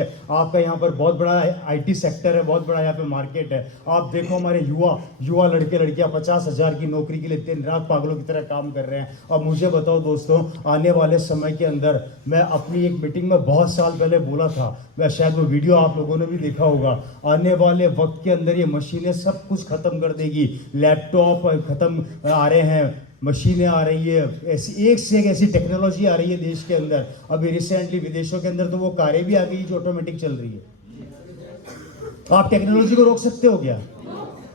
आपका यहाँ पर बहुत बड़ा आईटी सेक्टर है, बहुत बड़ा यहाँ पे मार्केट है। आप देखो हमारे युवा लड़के लड़कियाँ 50,000 की नौकरी के लिए दिन रात पागलों की तरह काम कर रहे हैं। और मुझे बताओ दोस्तों, आने वाले समय के अंदर, मैं अपनी एक मीटिंग में बहुत साल पहले बोला था, मैं शायद वो वीडियो आप लोगों ने भी देखा होगा, आने वाले वक्त के अंदर ये मशीनें सब कुछ खत्म कर देगी। लैपटॉप खत्म आ रहे हैं, मशीनें आ रही है, ऐसी एक से एक ऐसी टेक्नोलॉजी आ रही है देश के अंदर। अभी रिसेंटली विदेशों के अंदर तो वो कारें भी आ गई जो ऑटोमेटिक चल रही है। आप टेक्नोलॉजी को रोक सकते हो क्या?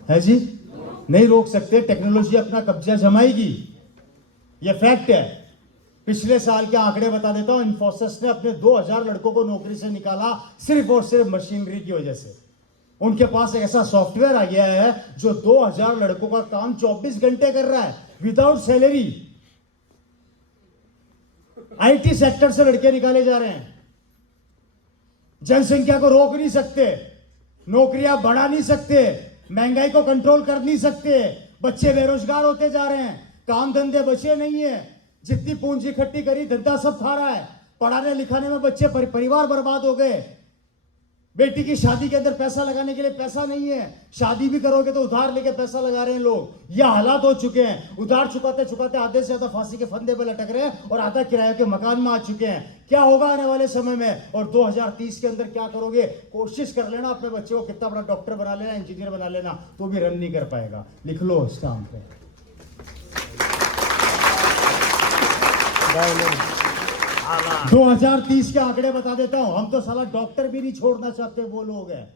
है जी, नहीं रोक सकते। टेक्नोलॉजी अपना कब्जा जमाएगी, ये फैक्ट है। पिछले साल के आंकड़े बता देता हूं, इन्फोसिस ने अपने 2000 लड़कों को नौकरी से निकाला सिर्फ और सिर्फ मशीनरी की वजह से। उनके पास एक ऐसा सॉफ्टवेयर आ गया है जो 2000 लड़कों का काम 24 घंटे कर रहा है विदाउट सैलरी। आईटी सेक्टर से लड़के निकाले जा रहे हैं। जनसंख्या को रोक नहीं सकते, नौकरियां बढ़ा नहीं सकते, महंगाई को कंट्रोल कर नहीं सकते, बच्चे बेरोजगार होते जा रहे हैं, काम धंधे बचे नहीं है, जितनी पूंजी इकट्ठी करी धंधा सब खा रहा है, पढ़ाने लिखाने में बच्चे परिवार बर्बाद हो गए। बेटी की शादी के अंदर पैसा लगाने के लिए पैसा नहीं है, शादी भी करोगे तो उधार लेके पैसा लगा रहे हैं लोग। ये हालात हो चुके हैं। उधार चुकाते चुकाते आधे से ज्यादा फांसी के फंदे पर लटक रहे हैं और आधा किराए के मकान में आ चुके हैं। क्या होगा आने वाले समय में और 2030 के अंदर क्या करोगे? कोशिश कर लेना अपने बच्चे को कितना बड़ा डॉक्टर बना लेना, इंजीनियर बना लेना, तो भी रन नहीं कर पाएगा। लिख लो स्टाम्प पे। 2030 के आंकड़े बता देता हूं। हम तो साला डॉक्टर भी नहीं छोड़ना चाहते, वो लोग हैं।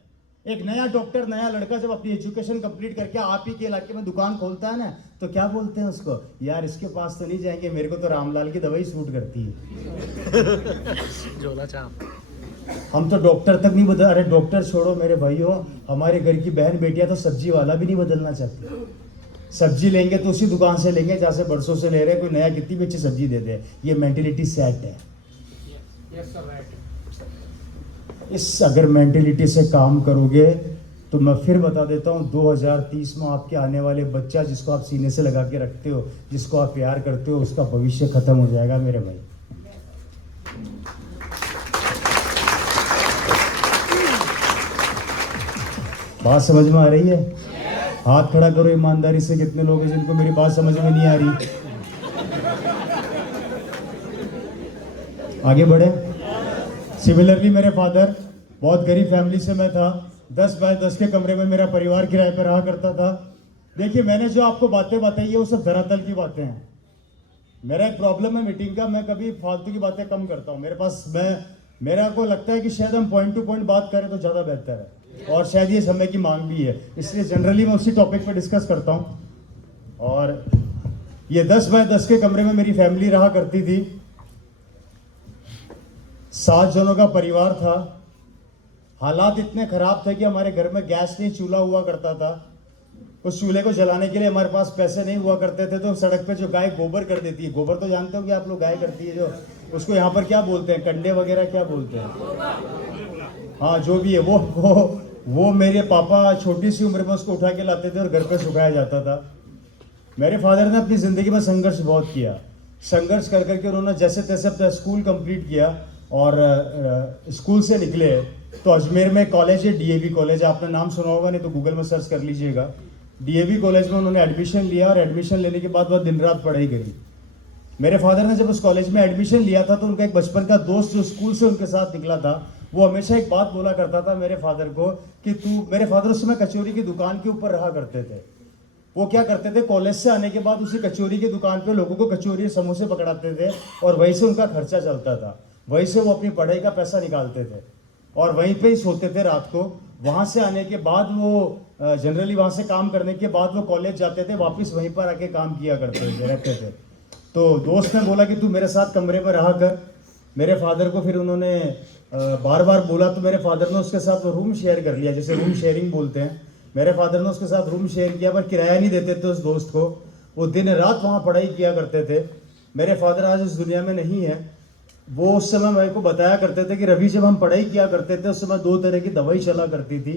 एक नया डॉक्टर, नया लड़का जब अपनी एजुकेशन कंप्लीट करके आप ही के इलाके में दुकान खोलता है ना, तो क्या बोलते हैं उसको? यार इसके पास तो नहीं जाएंगे, मेरे को तो रामलाल की दवाई सूट करती है। झोला चाप। हम तो डॉक्टर तक नहीं बदल। अरे डॉक्टर छोड़ो मेरे भाइयों, हमारे घर की बहन बेटियां तो सब्जी वाला भी नहीं बदलना चाहती। सब्जी लेंगे तो उसी दुकान से लेंगे जहां से बरसों से ले रहे हैं, कोई नया कितनी भी अच्छी सब्जी दे दे। ये मेंटेलिटी सेट है। इस अगर मेंटेलिटी से काम करोगे तो मैं फिर बता देता हूँ, 2030 में आपके आने वाले बच्चा जिसको आप सीने से लगा के रखते हो, जिसको आप प्यार करते हो, उसका भविष्य खत्म हो जाएगा मेरे भाई। बात समझ में आ रही है? हाथ खड़ा करो ईमानदारी से, कितने लोग हैं जिनको मेरी बात समझ में नहीं आ रही। आगे बढ़े। सिमिलरली मेरे फादर, बहुत गरीब फैमिली से मैं था। 10 बाय 10 के कमरे में मेरा परिवार किराए पर रहा करता था। देखिए मैंने जो आपको बातें बताई है वो सब धरातल की बातें हैं। मेरा एक प्रॉब्लम है मीटिंग का, मैं कभी फालतू की बातें कम करता हूँ। मेरा को लगता है कि शायद हम पॉइंट टू पॉइंट बात करें तो ज़्यादा बेहतर है, और शायद ये समय की मांग भी है, इसलिए जनरली मैं उसी टॉपिक पर डिस्कस करता हूँ। और ये 10 बाय 10 के कमरे में मेरी फैमिली रहा करती थी। 7 जनों का परिवार था। हालात इतने खराब थे कि हमारे घर में गैस नहीं, चूल्हा हुआ करता था। उस चूल्हे को जलाने के लिए हमारे पास पैसे नहीं हुआ करते थे, तो सड़क पे जो गाय गोबर कर देती है, गोबर तो जानते हो कि आप लोग, गाय करती है जो, उसको यहाँ पर क्या बोलते हैं, कंडे वगैरह क्या बोलते हैं, हाँ जो भी है, वो मेरे पापा छोटी सी उम्र में उसको उठा के लाते थे और घर पे सुखाया जाता था। मेरे फादर ने अपनी ज़िंदगी में संघर्ष बहुत किया। संघर्ष कर करके उन्होंने जैसे तैसे अपना स्कूल कंप्लीट किया और स्कूल से निकले तो अजमेर में कॉलेज है, डीएवी कॉलेज, आपने नाम सुना होगा, नहीं तो गूगल में सर्च कर लीजिएगा। डीएवी कॉलेज में उन्होंने एडमिशन लिया और एडमिशन लेने के बाद वह दिन रात पढ़ाई करी। मेरे फादर ने जब उस कॉलेज में एडमिशन लिया था तो उनका एक बचपन का दोस्त जो स्कूल से उनके साथ निकला था, वो हमेशा एक बात बोला करता था मेरे फादर को कि मेरे फादर उस समय कचौरी की दुकान के ऊपर रहा करते थे। वो क्या करते थे, कॉलेज से आने के बाद उसी कचौरी की दुकान पे लोगों को कचौरी समोसे पकड़ाते थे और वहीं से उनका खर्चा चलता था, वहीं से वो अपनी पढ़ाई का पैसा निकालते थे और वहीं पे ही सोते थे रात को। वहाँ से आने के बाद वो जनरली वहाँ से काम करने के बाद वो कॉलेज जाते थे, वापस वहीं पर आके काम किया रहते थे। तो दोस्त ने बोला कि तू मेरे साथ कमरे में रहा कर। मेरे फादर को फिर उन्होंने बार बार बोला तो मेरे फादर ने उसके साथ रूम शेयर कर लिया, जैसे रूम शेयरिंग बोलते हैं। मेरे फादर ने उसके साथ रूम शेयर किया, पर किराया नहीं देते थे उस दोस्त को। वो दिन रात वहाँ पढ़ाई किया करते थे। मेरे फादर आज इस दुनिया में नहीं है। वो उस समय मेरे को बताया करते थे कि रवि, जब हम पढ़ाई किया करते थे उस समय 2 तरह की दवाई चला करती थी,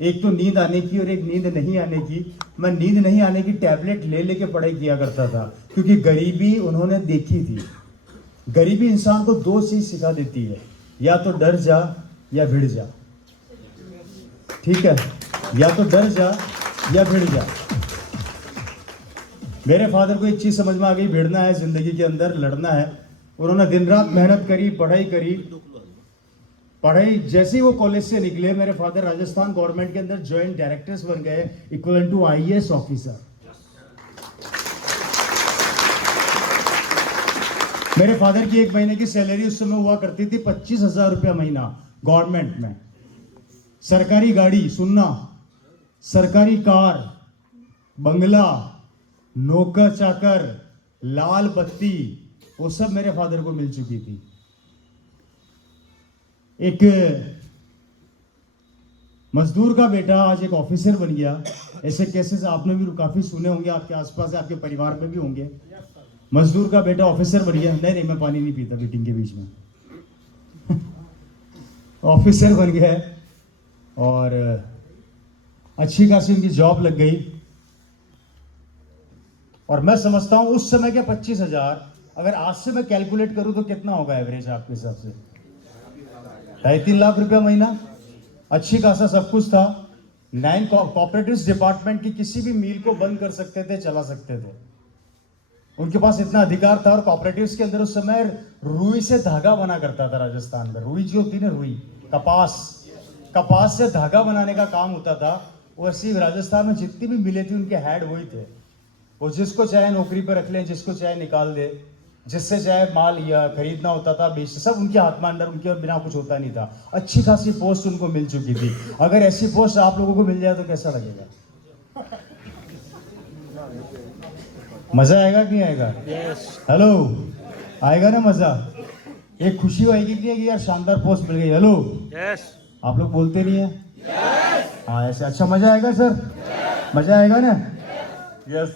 एक तो नींद आने की और एक नींद नहीं आने की। मैं नींद नहीं आने की टैबलेट ले लेके पढ़ाई किया करता था, क्योंकि गरीबी उन्होंने देखी थी। गरीबी इंसान को 2 चीज़ सिखा देती है, या तो डर जा या भिड़ जा, ठीक है, या तो डर जा या भिड़ जा। मेरे फादर को एक चीज समझ में आ गई, भिड़ना है जिंदगी के अंदर, लड़ना है। उन्होंने दिन रात मेहनत करी, पढ़ाई करी। पढ़ाई जैसे ही वो कॉलेज से निकले, मेरे फादर राजस्थान गवर्नमेंट के अंदर ज्वाइंट डायरेक्टर्स बन गए, इक्वलेंट टू IAS ऑफिसर। मेरे फादर की एक महीने की सैलरी उस समय हुआ करती थी 25,000 रुपया महीना गवर्नमेंट में। सरकारी गाड़ी, सुनना, सरकारी कार, बंगला, नौकर चाकर, लाल बत्ती, वो सब मेरे फादर को मिल चुकी थी। एक मजदूर का बेटा आज एक ऑफिसर बन गया। ऐसे केसेस आपने भी काफी सुने होंगे, आपके आसपास, आपके परिवार में भी होंगे। मजदूर का बेटा ऑफिसर बन गया। नहीं, मैं पानी नहीं पीता मीटिंग के बीच में। ऑफिसर बन गया और अच्छी खासी उनकी जॉब लग गई। और मैं समझता हूं उस समय के 25,000 अगर आज से मैं कैलकुलेट करूं तो कितना होगा एवरेज आपके हिसाब से? 2.5-3 लाख रुपया महीना। अच्छी खासा सब कुछ था। 9 कोऑपरेटिव्स डिपार्टमेंट की किसी भी मील को बंद कर सकते थे, चला सकते थे। उनके पास इतना अधिकार था। और कोऑपरेटिव्स के अंदर उस समय रुई से धागा बना करता था राजस्थान में। रुई जो होती ना, रुई, कपास से धागा बनाने का काम होता था। वैसे राजस्थान में जितनी भी मिले थी उनके हेड वही थे। वो जिसको चाहे नौकरी पर रख लें, जिसको चाहे निकाल दे, जिससे चाहे माल या खरीदना होता था, बेच, सब उनके हाथ में अंडर, उनके बिना कुछ होता नहीं था। अच्छी खासी पोस्ट उनको मिल चुकी थी। अगर ऐसी पोस्ट आप लोगों को मिल जाए तो कैसा लगेगा? मजा आएगा कि नहीं आएगा? हेलो, आएगा ना मजा? एक खुशी आएगी कि नहीं कि यार शानदार पोस्ट मिल गई? हेलो, आप लोग बोलते नहीं है? हाँ, ऐसे अच्छा मजा आएगा सर? मजा आएगा ना? यस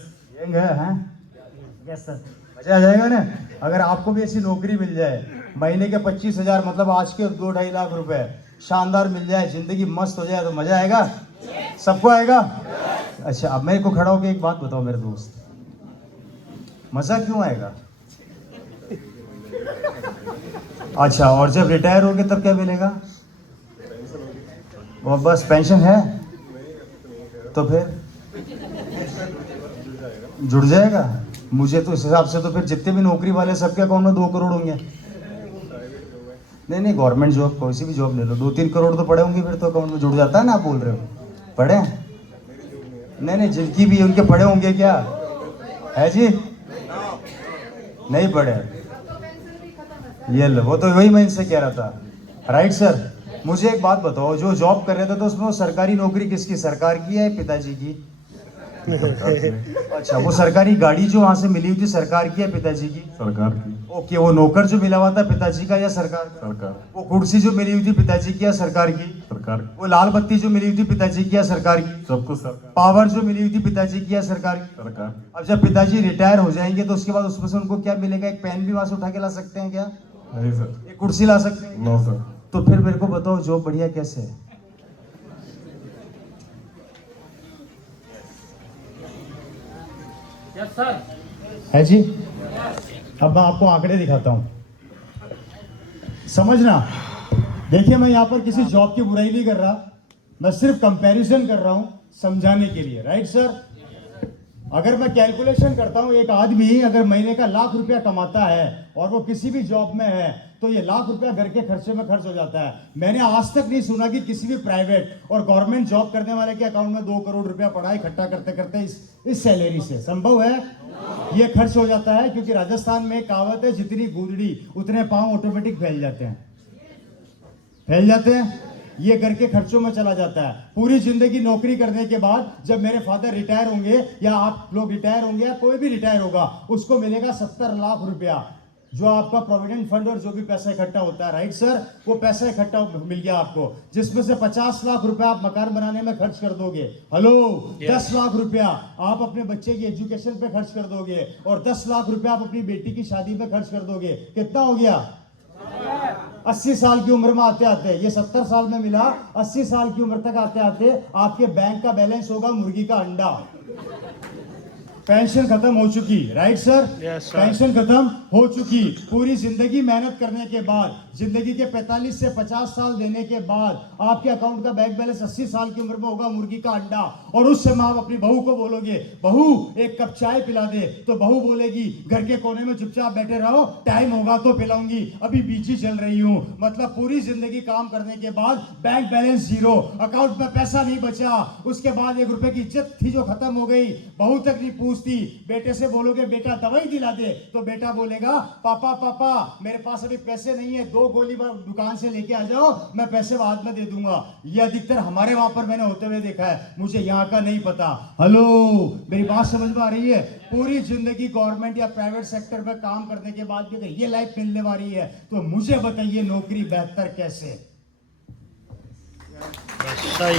सर, मजा आ जाएगा ना? अगर आपको भी ऐसी नौकरी मिल जाए, महीने के 25,000 मतलब आज के 2-2.5 लाख रुपए शानदार मिल जाए, जिंदगी मस्त हो जाए, तो मजा आएगा? सबको आएगा? अच्छा, अब मेरे को खड़ा होकर एक बात बताओ मेरे दोस्त, मजा क्यों आएगा? अच्छा, और जब रिटायर होगे तब क्या मिलेगा? वो बस पेंशन है? तो फिर जुड़ जाएगा। मुझे तो इस हिसाब से तो फिर जितने भी नौकरी वाले सबके अकाउंट में 2 करोड़ होंगे। नहीं, गवर्नमेंट जॉब, कोई सी भी जॉब ले लो, 2-3 करोड़ तो पड़े होंगे, फिर तो अकाउंट में जुड़ जाता है ना। आप बोल रहे हो पड़े? नहीं, जिनकी भी उनके पड़े होंगे क्या है जी? नहीं पड़े? ये लो, वो तो वही मैं इनसे कह रहा था। राइट सर, मुझे एक बात बताओ, जो जॉब कर रहे थे तो उसमें वो सरकारी नौकरी किसकी, सरकार की है पिताजी की? अच्छा, वो सरकारी गाड़ी जो वहां से मिली हुई थी सरकार की है पिताजी की? सरकार की। ओके, वो नौकर जो मिला हुआ था पिताजी का या सरकार? सरकार। वो कुर्सी जो मिली हुई थी पिताजी की या सरकार की? सरकार। वो लाल बत्ती जो मिली हुई थी पिताजी की या सरकार की? सबको सरकार। पावर जो मिली हुई थी पिताजी की या सरकार की? सरकार। अब जब पिताजी रिटायर हो जाएंगे तो उसके बाद उसमें से उनको क्या मिलेगा? एक पेन भी वहां से उठा के ला सकते हैं क्या? नहीं सर। एक कुर्सी ला सकते हैं? No sir. तो फिर मेरे को बताओ जॉब बढ़िया कैसे है? Yes sir. है जी? अब मैं आपको आंकड़े दिखाता हूं, समझना। देखिए, मैं यहां पर किसी जॉब की बुराई नहीं कर रहा, मैं सिर्फ कंपैरिजन कर रहा हूं समझाने के लिए। Right sir? अगर मैं कैलकुलेशन करता हूं, एक आदमी अगर महीने का 1 लाख रुपया कमाता है और वो किसी भी जॉब में है, तो ये 1 लाख रुपया घर के खर्चे में खर्च हो जाता है। मैंने आज तक नहीं सुना कि किसी भी प्राइवेट और गवर्नमेंट जॉब करने वाले के अकाउंट में 2 करोड़ रुपया पड़ा इकट्ठा करते करते इस सैलरी से। संभव है? ये खर्च हो जाता है, क्योंकि राजस्थान में एक कहावत है, जितनी गूंजड़ी उतने पांव ऑटोमेटिक फैल जाते हैं। ये घर के खर्चों में चला जाता है। पूरी जिंदगी नौकरी करने के बाद जब मेरे फादर रिटायर होंगे, या आप लोग रिटायर होंगे, या कोई भी रिटायर होगा, उसको मिलेगा 70 लाख रुपया, जो आपका प्रोविडेंट फंड और जो भी पैसा इकट्ठा होता है। Right sir? वो पैसा इकट्ठा मिल गया आपको, जिसमें से 50 लाख रुपया आप मकान बनाने में खर्च कर दोगे। हेलो, 10 लाख रुपया आप अपने बच्चे की एजुकेशन पे खर्च कर दोगे, और 10 लाख रुपया आप अपनी बेटी की शादी पे खर्च कर दोगे। कितना हो गया? 80 साल की उम्र में आते आते, ये 70 साल में मिला, 80 साल की उम्र तक आते आते आपके बैंक का बैलेंस होगा मुर्गी का अंडा। पेंशन खत्म हो चुकी। Right sir? Yes, sir. Pension खत्म हो चुकी। पूरी जिंदगी मेहनत करने के बाद जिंदगी के 45 से 50 साल देने के बाद आपके अकाउंट का बैंक बैलेंस 80 साल की उम्र में होगा मुर्गी का अंडा, और उस समय आप अपनी बहू को बोलोगे बहू एक कप चाय पिला दे, तो बहू बोलेगी घर के कोने में चुपचाप बैठे रहो, टाइम होगा तो पिलाऊंगी, अभी बिजी चल रही हूं। मतलब पूरी जिंदगी काम करने के बाद बैंक बैलेंस जीरो, अकाउंट में पैसा नहीं बचा, उसके बाद 1 रुपए की इज्जत थी जो खत्म हो गई, बहू तक नहीं पूछती। बेटे से बोलोगे बेटा दवाई दिला दे, तो बेटा बोलेगा पापा पापा मेरे पास अभी पैसे नहीं है, 2 गोली दुकान से लेके आ जाओ, मैं पैसे बाद में दे दूंगा। ये अधिकतर हमारे वहां पर मैंने होते हुए देखा है, मुझे यहाँ का नहीं पता। हेलो, मेरी बात समझ में आ रही है? पूरी जिंदगी गवर्नमेंट या प्राइवेट सेक्टर में काम करने के बाद भी अगर ये लाइफ मिलने वाली है, तो मुझे बताइए नौकरी बेहतर कैसे? सही